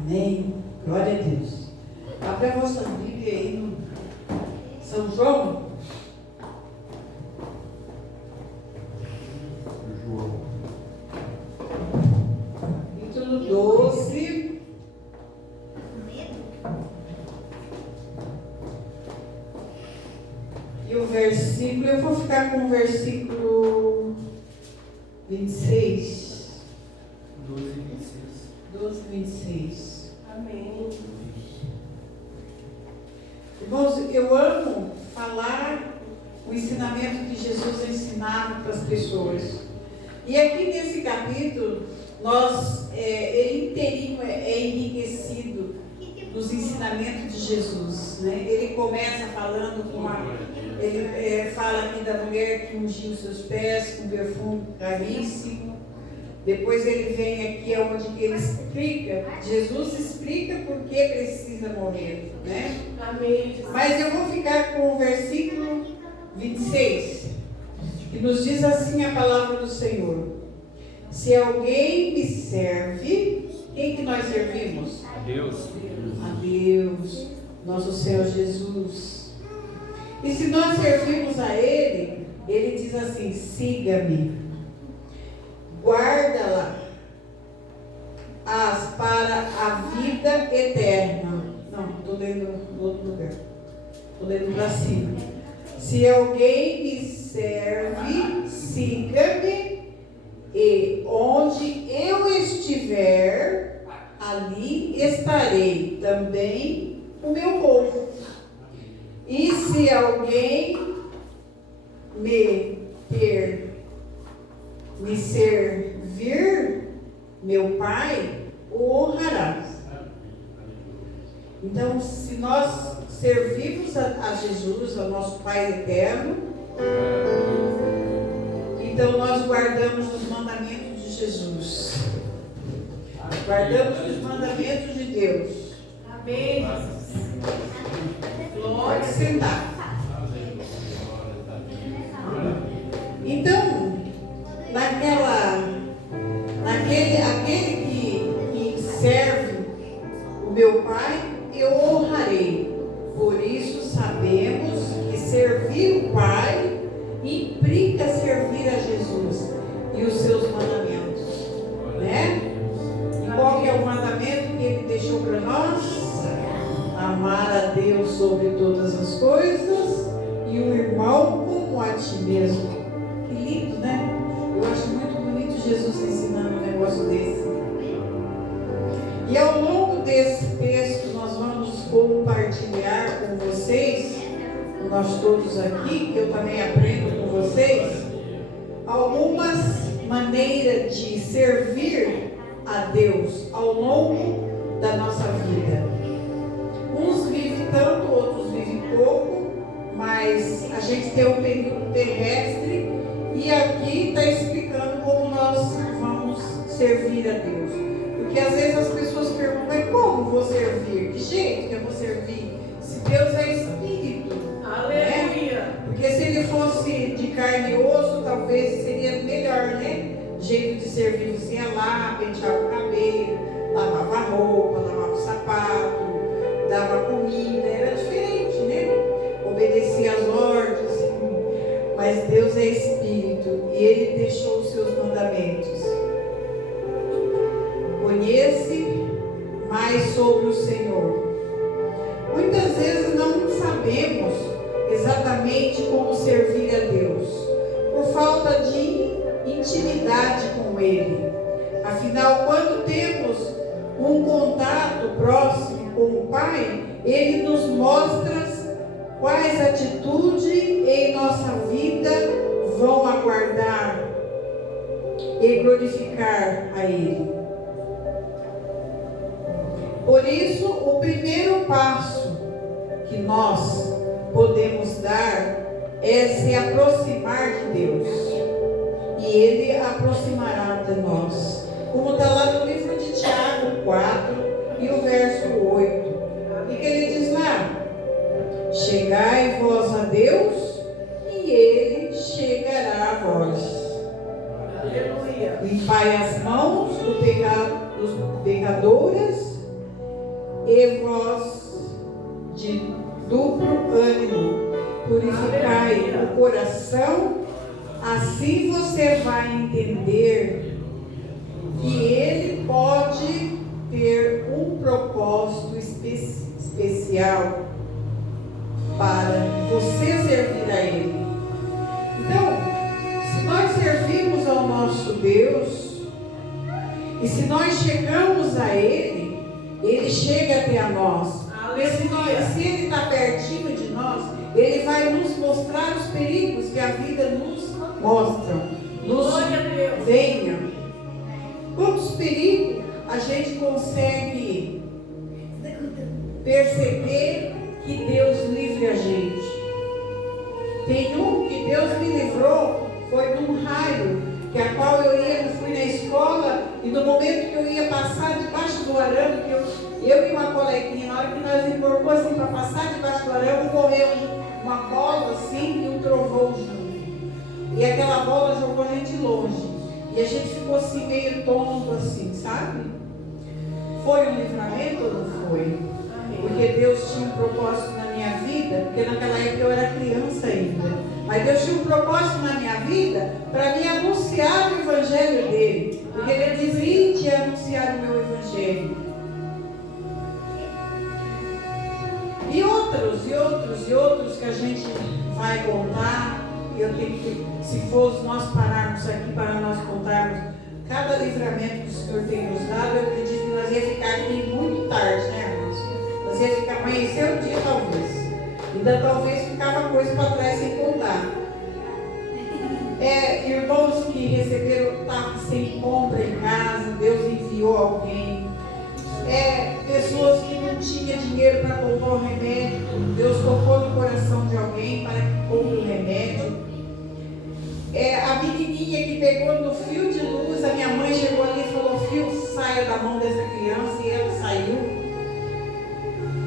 Amém. Glória a Deus. Abre a vossa Bíblia aí no São João. Capítulo 12. E o versículo, eu vou ficar com o versículo 26. 12 e 26. 12 e 26. Amém. Irmãos, eu amo falar o ensinamento que Jesus ensinava para as pessoas. E aqui nesse capítulo, ele inteirinho é enriquecido dos ensinamentos de Jesus, né? Ele começa falando ele fala aqui da mulher que ungiu seus pés com perfume caríssimo. Depois ele vem aqui onde ele explica, Jesus explica por que precisa morrer, né? Amém. Mas eu vou ficar com o versículo 26, que nos diz assim a palavra do Senhor: se alguém me serve, quem que nós servimos? A Deus. A Deus, nosso Senhor Jesus. E se nós servimos a Ele, Ele diz assim: siga-me, guarda-la para a vida eterna. Não, estou lendo no outro lugar, estou lendo para cima. Se alguém me serve, siga-me, e onde eu estiver, ali estarei também o meu povo. E se alguém me servir, meu Pai o honrará. Então, se nós servimos a Jesus, ao nosso Pai eterno, então nós guardamos os mandamentos de Jesus. Guardamos os mandamentos de Deus. Amém. Pode sentar. Então, aquele que serve o meu Pai, eu honrarei. Por isso sabemos que servir o Pai implica servir a Jesus e os seus mandamentos, né? E qual que é o mandamento que Ele deixou para nós? Amar a Deus sobre todas as coisas e o irmão como a ti mesmo. Que lindo, né? Eu acho muito bonito Jesus ensinando um negócio desse. E ao longo desse texto nós vamos compartilhar com vocês, nós todos aqui, que eu também aprendo com vocês, algumas maneiras de servir a Deus ao longo da nossa vida. Uns vivem tanto, outros vivem pouco, mas a gente tem um período terrestre e aqui está explicando como nós vamos servir a Deus. Porque às vezes as pessoas perguntam: mas como vou servir? Que jeito que eu vou servir? Se Deus é Espírito. Aleluia. Né? Porque se Ele fosse de carne e osso, talvez seria melhor, né? Jeito de servir, você ia lá, penteava o cabelo, lavava a roupa, lavava o sapato, dava comida, era diferente, né? Obedecia às ordens. Mas Deus é Espírito e Ele deixou os seus mandamentos. Conhece mais sobre o Senhor. Muitas vezes não sabemos exatamente como servir a Deus, por falta de intimidade com Ele. Afinal, quando temos um contato próximo com o Pai, Ele nos mostra quais atitudes em nossa vida vão aguardar e glorificar a Ele. Por isso, o primeiro passo que nós podemos dar é se aproximar de Deus. E Ele aproximará de nós. Como está lá no livro de Tiago 4 e o verso 8. O que ele diz lá? Chegai vós a Deus e Ele chegará a vós. Aleluia. Limpai as mãos dos pecadores e vós de duplo ânimo, purificai o coração, assim você vai entender que ele pode ter um propósito especial para você servir a ele. Então, se nós servimos ao nosso Deus, e se nós chegamos a ele, ele chega até a nós. Se ele está pertinho de nós, ele vai nos mostrar os perigos que a vida nos mostra, nos venha. Quantos perigos a gente consegue perceber que Deus livre a gente? Tem um que Deus me livrou, foi num raio, que a qual eu fui na escola, e no momento que eu ia passar debaixo do arame, que eu e uma coleguinha, na hora que nós emborcou assim para passar debaixo do arame, correu uma bola assim e um trovão junto. E aquela bola jogou a gente longe. E a gente ficou assim meio tonto assim, sabe? Foi um livramento ou não foi? Porque Deus tinha um propósito na minha vida, porque naquela época eu era criança ainda. Mas Deus tinha um propósito na minha vida para me anunciar o evangelho dele. Porque ele diz: ide anunciar o meu evangelho. E outros que a gente vai contar. E eu tenho que, se fosse nós pararmos aqui para nós contarmos cada livramento que o Senhor tem nos dado, eu acredito que nós ia ficar aqui muito tarde, né, irmãos? Nós ia ficar amanhecer o dia talvez. Ainda talvez ficava coisa para trás sem contar. Irmãos que receberam TAP sem compra em casa, Deus enviou alguém. Pessoas que não tinham dinheiro para comprar o remédio, Deus tocou no coração de alguém para que compre o remédio. A menininha que pegou no fio de luz, a minha mãe chegou ali e falou: fio, saia da mão dessa criança, e ela saiu.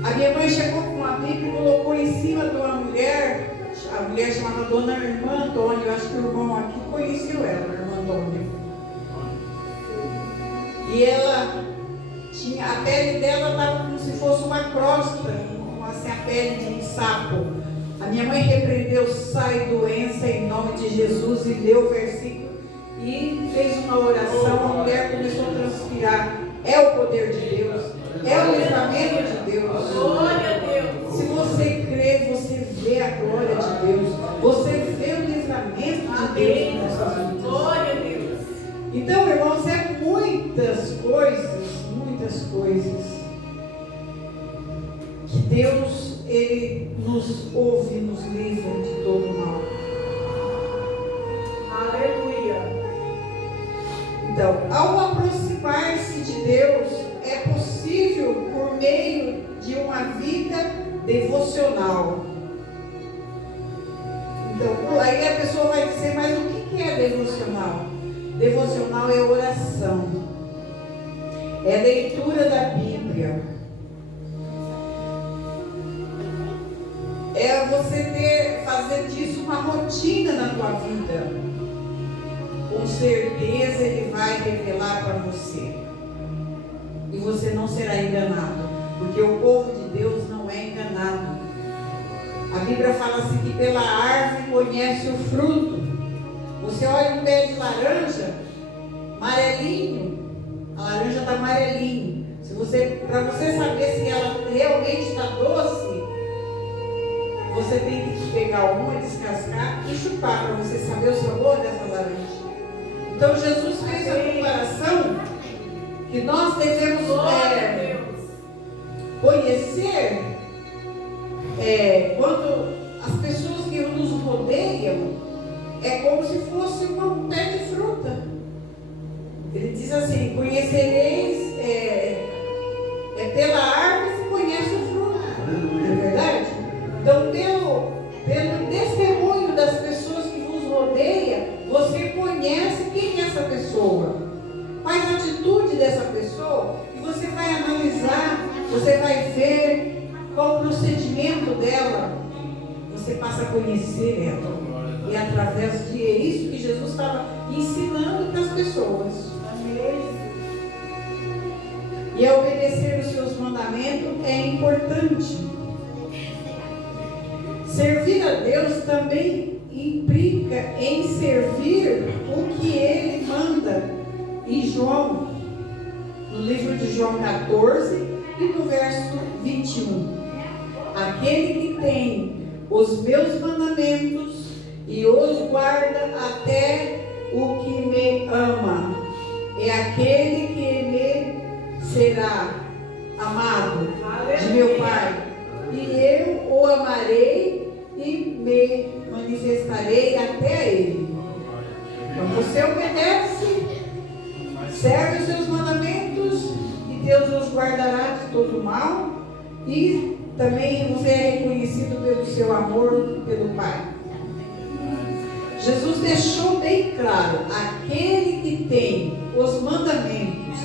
A minha mãe chegou com uma Bíblia e colocou em cima de uma mulher. A mulher chamava Dona Irmã Antônia. Eu acho que o irmão aqui conheceu ela, a Irmã Antônia. E ela tinha, a pele dela estava como se fosse uma crosta, assim, a pele de um sapo. A minha mãe repreendeu: sai doença em nome de Jesus, e leu o versículo e fez uma oração. A mulher começou a transpirar. É o poder de Deus, é o livramento de Deus. Glória a Deus. Se você crê, você vê a glória de Deus, você vê o livramento de Deus nessas vidas. Glória a Deus. Então, irmãos, muitas coisas que Deus, ele nos ouve, nos livra de todo mal. Aleluia. Então, ao aproximar-se de Deus, é possível por meio de uma vida devocional. Então, aí a pessoa vai dizer: mas o que é devocional? Devocional é oração, é leitura da Bíblia, é você fazer disso uma rotina na tua vida. Com certeza Ele vai revelar para você, e você não será enganado, porque o povo de Deus não é enganado. A Bíblia fala assim que pela árvore conhece o fruto. Você olha um pé de laranja, amarelinho, a laranja está amarelinho. Para você saber se ela realmente está doce, você tem que pegar uma, descascar e chupar, para você saber o sabor dessa laranja. Então Jesus fez a comparação que nós devemos conhecer quando as pessoas que nos rodeiam, é como se fosse um pé de fruta. Ele diz assim: conhecereis pela árvore se conhece o fruto. Não é verdade? Então, pelo testemunho das pessoas que vos rodeiam, você conhece quem é essa pessoa, quais a atitude dessa pessoa, e você vai analisar, você vai ver qual o procedimento dela, você passa a conhecer ela. E através de isso que Jesus estava ensinando para as pessoas. E é obedecer os seus mandamentos mandamento é importante. Servir a Deus também implica em servir o que Ele manda. Em João, no livro de João 14 e no verso 21. Aquele que tem os meus mandamentos e os guarda até o que me ama, é aquele que me será amado de meu Pai. E eu o amarei e me manifestarei até a Ele. Então você obedece, serve os seus mandamentos e Deus os guardará de todo mal, e também você é reconhecido pelo seu amor pelo Pai. Jesus deixou bem claro: aquele que tem os mandamentos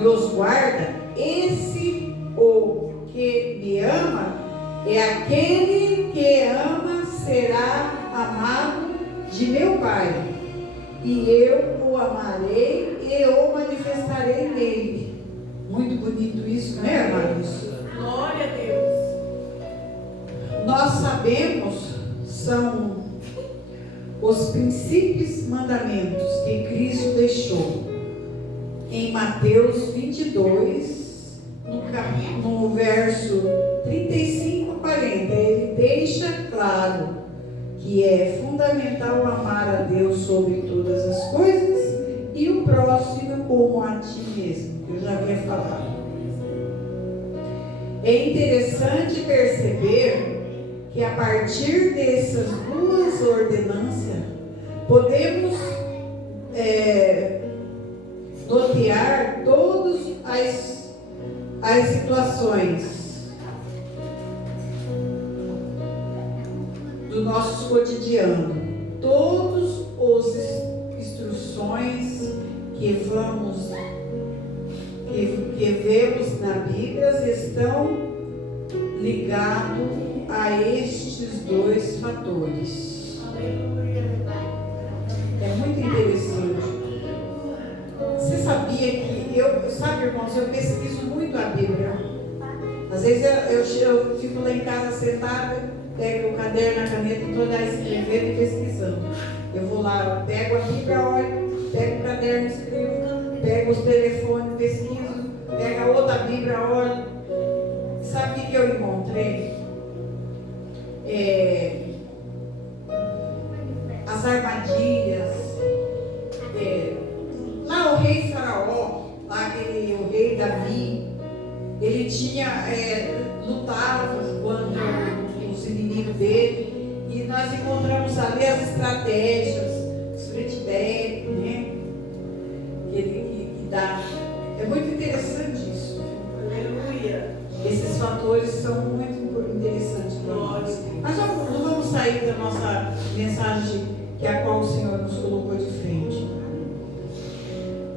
e os guarda, esse o que me ama, é aquele que ama será amado de meu Pai, e eu o amarei e o manifestarei nele. Muito bonito isso, né, amados? Glória a Deus. Nós sabemos, são os princípios mandamentos que Cristo deixou em Mateus 22, no verso 35 a 40. Ele deixa claro que é fundamental amar a Deus sobre todas as coisas e o próximo como a ti mesmo, que eu já havia falado. É interessante perceber que a partir dessas duas ordenanças podemos notear todas as situações do nosso cotidiano, todas as instruções que vemos na Bíblia estão ligados a estes dois fatores. É muito interessante. Você sabia que sabe, irmãos, eu pesquiso muito a Bíblia. Às vezes eu fico lá em casa sentada, pego o caderno, a caneta e estou lá escrevendo e pesquisando. Eu vou lá, pego a Bíblia, olho, pego o caderno, escrevo, pego os telefones, pesquiso, pego a outra Bíblia, olho. Sabe o que eu encontrei? As armadilhas. Lá o rei Faraó, o rei Davi, ele lutava contra os inimigos dele, e nós encontramos ali as estratégias, os feedback, né? Que dá. É muito interessante isso. Aleluia. Esses fatores são muito interessantes para nós. Mas não vamos sair da nossa mensagem, que é a qual o Senhor nos colocou de frente.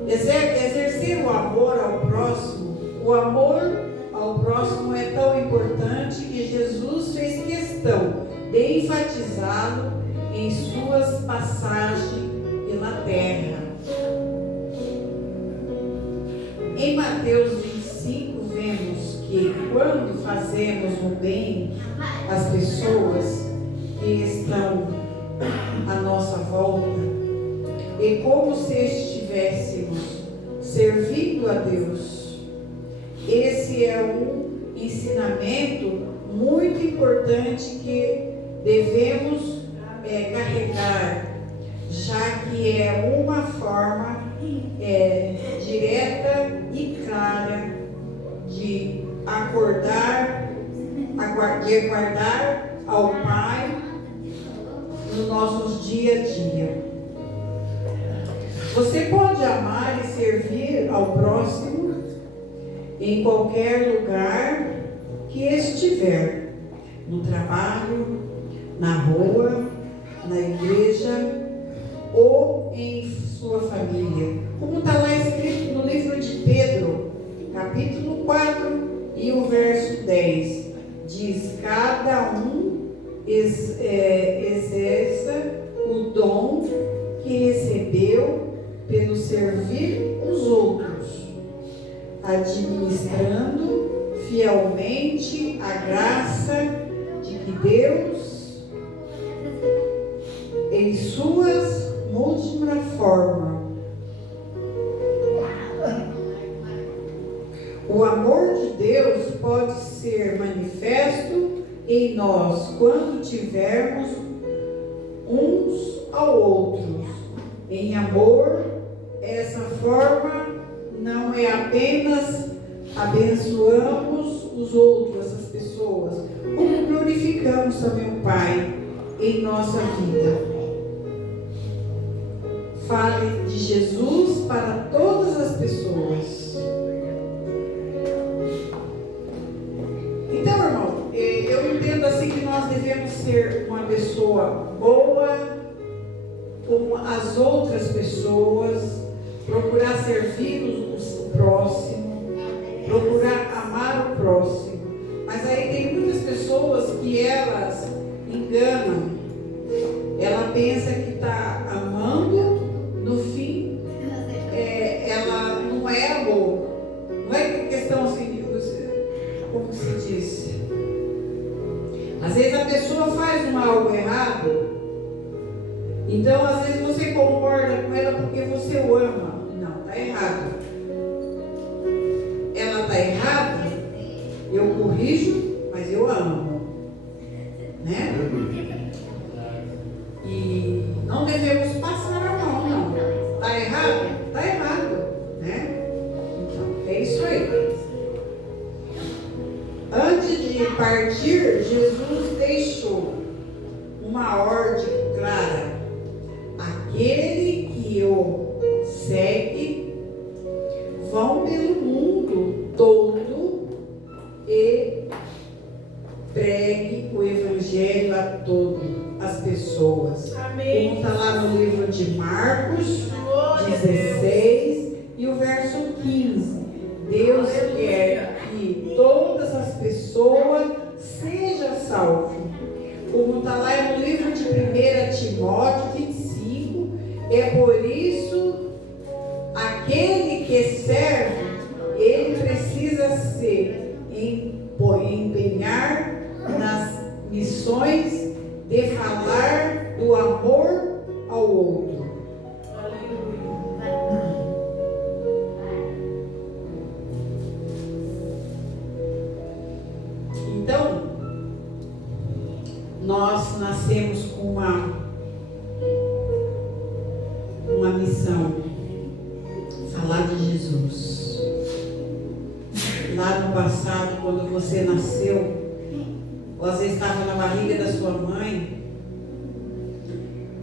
Exercer o amor ao próximo. O amor ao próximo é tão importante que Jesus fez questão de enfatizá-lo em suas passagens pela terra. Em Mateus 25 vemos que quando fazemos o bem às pessoas que estão à nossa volta, e como se estivéssemos servindo a Deus, esse é um ensinamento muito importante que devemos carregar, já que é uma forma direta e clara de aguardar ao Pai nos nossos dia a dia. Você pode amar e servir ao próximo em qualquer lugar que estiver, no trabalho, na rua, na igreja ou em sua família, como está lá escrito no livro de Pedro, capítulo 4 e o verso 10, diz: cada um exerça o dom que recebeu pelo servir os outros, administrando fielmente a graça de que Deus, em suas múltiplas formas, o amor de Deus pode ser manifesto em nós quando tivermos uns ao outros em amor. Essa forma não é apenas abençoamos os outros, as pessoas, como glorificamos também o Pai em nossa vida. Fale de Jesus para todas as pessoas. Então, irmão, eu entendo assim que nós devemos ser uma pessoa boa com as outras pessoas, procurar servir o próximo, procurar amar o próximo. Mas aí tem muitas pessoas que elas enganam. Ela pensa que está amando, no fim, ela não é amor. Não é questão assim, como se diz. Às vezes a pessoa faz algo errado, então às vezes você concorda com ela porque você o ama. Não, está errado. Ela está errada, eu corrijo, mas eu amo. Né? E não devemos passar a mão, não. Está errado? Está errado. Né? Então, é isso aí. Antes de partir, Jesus deixou uma ordem clara. Aquele que o segue, vão pelo mundo todo e pregue o Evangelho a todas as pessoas. Amém. Como está lá no livro de Marcos 16 e o verso 15. Deus quer que todas as pessoas sejam salvas. Como está lá no livro de 1 Timóteo 25, é por isso aquele que serve, ele precisa se empenhar nas missões de falar do amor ao outro. Então, nós nascemos com uma missão, falar de Jesus. Lá no passado, quando você nasceu, ou às vezes estava na barriga da sua mãe,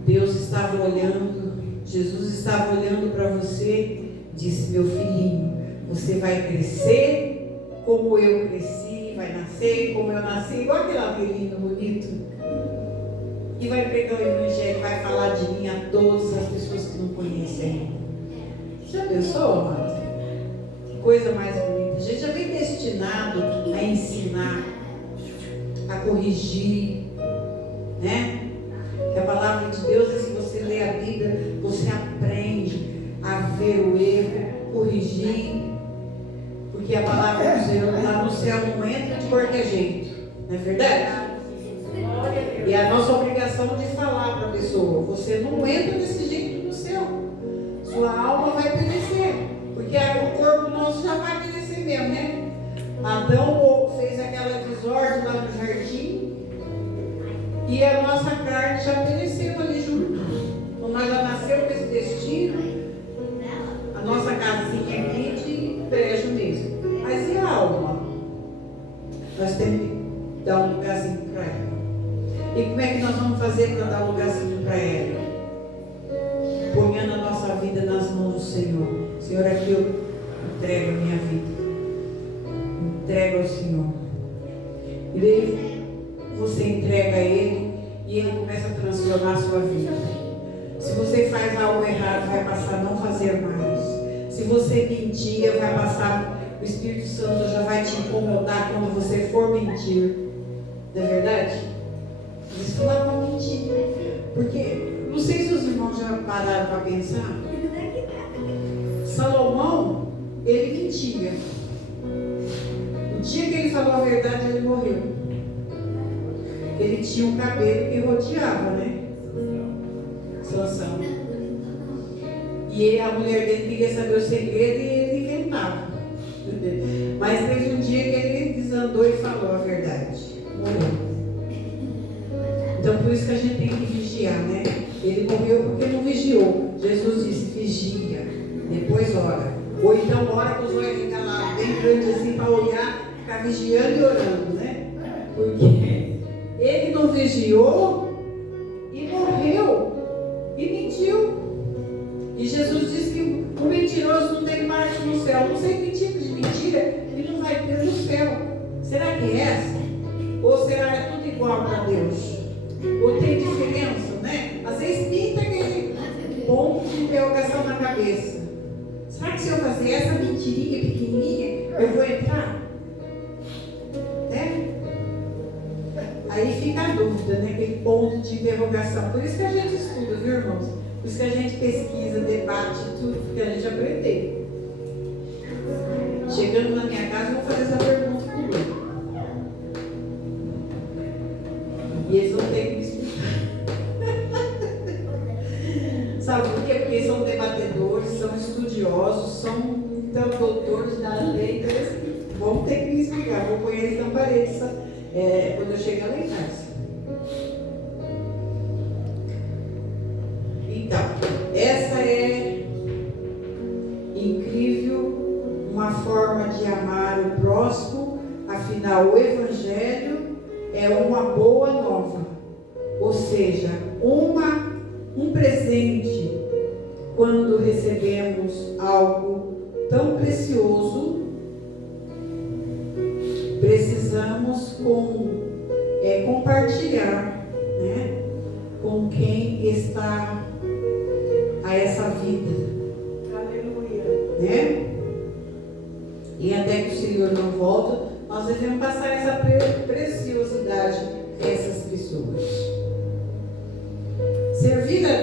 Deus estava olhando, Jesus estava olhando para você, disse: meu filhinho, você vai crescer como eu cresci, vai nascer como eu nasci, igual aquele apelido bonito, e vai pregar o Evangelho, vai falar de mim a todas as pessoas que não conhecem ainda. Já pensou, amado? Que coisa mais bonita. A gente já vem destinado a ensinar, a corrigir, né? Que a palavra de Deus é, se você lê a Bíblia, você aprende a ver o erro, corrigir, porque a palavra do Senhor lá no céu não entra de qualquer jeito, não é verdade? E a nossa obrigação de falar para a pessoa: você não entra desse jeito no céu, sua alma vai perecer, porque o corpo nosso já vai perecer mesmo, né? Adão fez aquela desordem lá no jardim e a nossa carne já pereceu ali junto. Então nós já nascemos com esse destino, a nossa casinha aqui de brejo mesmo. Mas e a alma? Nós temos que dar um lugarzinho para ela. E como é que nós vamos fazer para dar um lugarzinho para ela? Ponhando a nossa vida nas mãos do Senhor. Senhor, aqui eu entrego a minha vida. Entrega ao Senhor. E daí você entrega a Ele e Ele começa a transformar a sua vida. Se você faz algo errado, vai passar a não fazer mais. Se você mentia, vai passar, o Espírito Santo já vai te incomodar quando você for mentir. Não é verdade? Você falar para mentir. Porque, não sei se os irmãos já pararam para pensar. Salomão, ele mentia. O dia que ele falou a verdade, ele morreu. Ele tinha um cabelo que rodeava, né? Sansão. E a mulher dele queria saber o segredo e ele inventava. Mas teve um dia que ele desandou e falou a verdade. Morreu. Então por isso que a gente tem que vigiar, né? Ele morreu porque não vigiou. Jesus disse, vigia, depois ora. Ou então ora com os olhos ficam lá bem grandes assim para olhar, ficar vigiando e orando, né? Porque ele não vigiou e morreu e mentiu. E Jesus disse que o mentiroso não tem parte no céu. Não sei que tipo de mentira ele não vai ter no céu. Será que é essa? Ou será que é tudo igual para Deus? Ou tem diferença, né? Às vezes pinta aquele ponto de interrogação na cabeça. Será que se eu fazer essa mentirinha pequenininha, eu vou entrar? Né? Aí fica a dúvida, né? Aquele ponto de interrogação. Por isso que a gente estuda, viu, irmãos? Por isso que a gente pesquisa, debate tudo, porque a gente aprende. Chegando na minha casa, eu vou fazer essa pergunta comigo. E eles vão ter que me explicar. Sabe por quê? Porque são debatedores, são estudiosos, são então, doutores da lei, então eles vão ter que me explicar. Vou pôr eles na parede quando eu chegar lá em casa. Então, essa é incrível, uma forma de amar o próximo. Afinal, o Evangelho é uma boa nova, ou seja, um presente. Quando recebemos algo tão precioso, precisamos compartilhar, né, com quem está a essa vida. Aleluia. Né? E até que o Senhor não volta, nós devemos passar essa preciosidade a essas pessoas. Servir a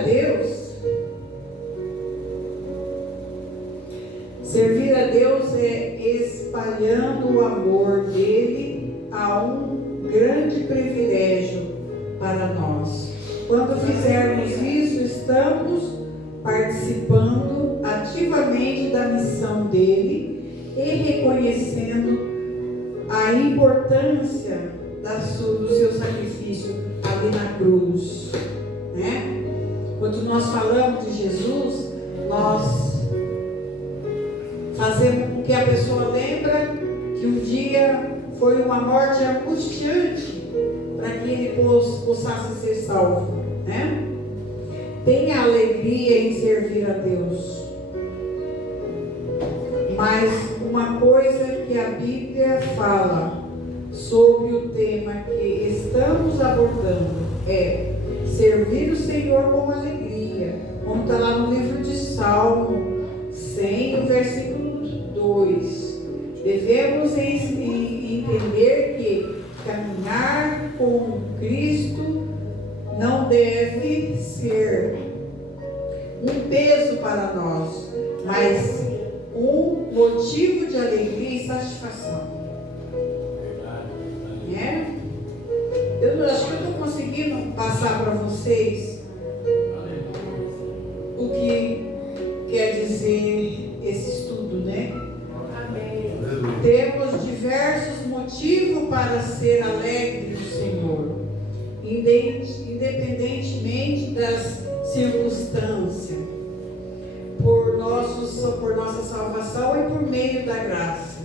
Deus é espalhando o amor dele a um grande privilégio para nós. Quando fizermos isso, estamos participando ativamente da missão dele e reconhecendo a importância do seu sacrifício ali na cruz, né? Quando nós falamos de Jesus, nós fazemos com que a pessoa lembra que um dia foi uma morte angustiante para que ele possa ser salvo, né? Tenha alegria em servir a Deus. Mas uma coisa que a Bíblia fala sobre o tema que estamos abordando é servir o Senhor com alegria. Como está lá no livro de Salmo 100, versículo 2. Devemos entender que caminhar com Cristo não deve ser um peso para nós, mas um motivo de alegria e satisfação. É? Eu acho que eu estou conseguindo passar para vocês o que quer dizer esse estudo, né? Amém. Temos diversos motivos para ser alegre no Senhor, independentemente das circunstâncias, por nossa salvação e por meio da graça,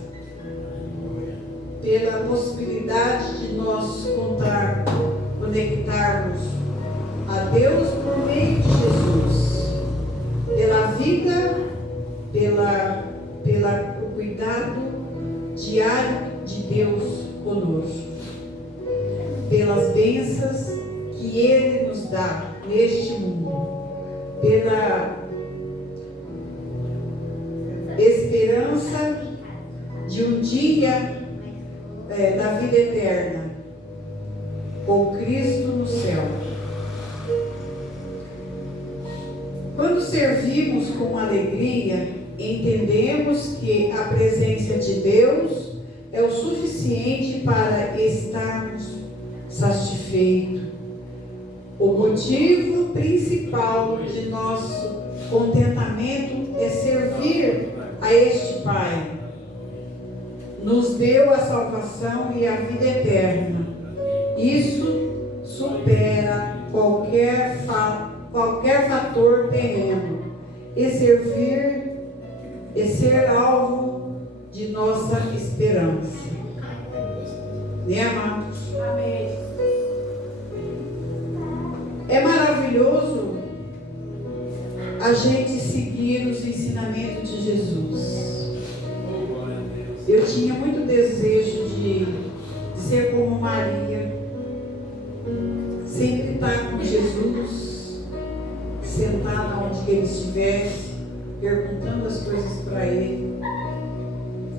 pela possibilidade de nós conectarmos a Deus por meio de Jesus, pela vida, pelo cuidado diário de Deus conosco, pelas bênçãos que Ele nos dá neste mundo, pela esperança de um dia da vida eterna, com Cristo no céu. Quando servimos com alegria, entendemos que a presença de Deus é o suficiente para estarmos satisfeitos. O motivo principal de nosso contentamento é servir a este Pai. Nos deu a salvação e a vida eterna. Isso supera qualquer fator terreno e ser alvo de nossa esperança. Né, amados? Amém. É maravilhoso a gente seguir os ensinamentos de Jesus. Eu tinha muito desejo de ser como Maria, sempre estar com Jesus, sentada onde ele estivesse, perguntando as coisas para ele.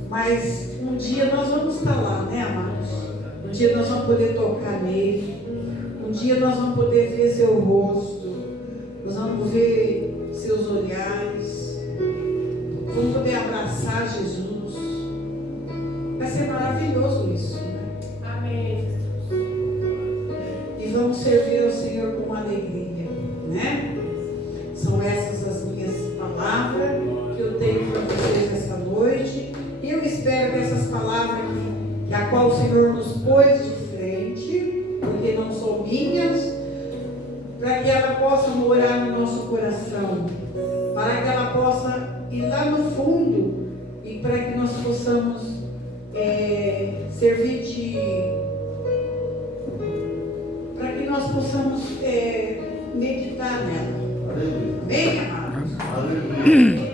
Mas um dia nós vamos estar lá, né, amados? Um dia nós vamos poder tocar nele. Um dia nós vamos poder ver seu rosto. Nós vamos ver seus olhares. Vamos poder abraçar Jesus. Vai ser maravilhoso isso, né? Amém. E vamos servir ao Senhor com alegria, né? São essas as minhas palavras que eu tenho para vocês essa noite. E eu espero que essas palavras que a qual o Senhor nos pôs de frente, porque não são minhas, para que ela possa morar no nosso coração, para que ela possa ir lá no fundo e para que nós possamos servir de... para que nós possamos meditar nela. Amém, amados?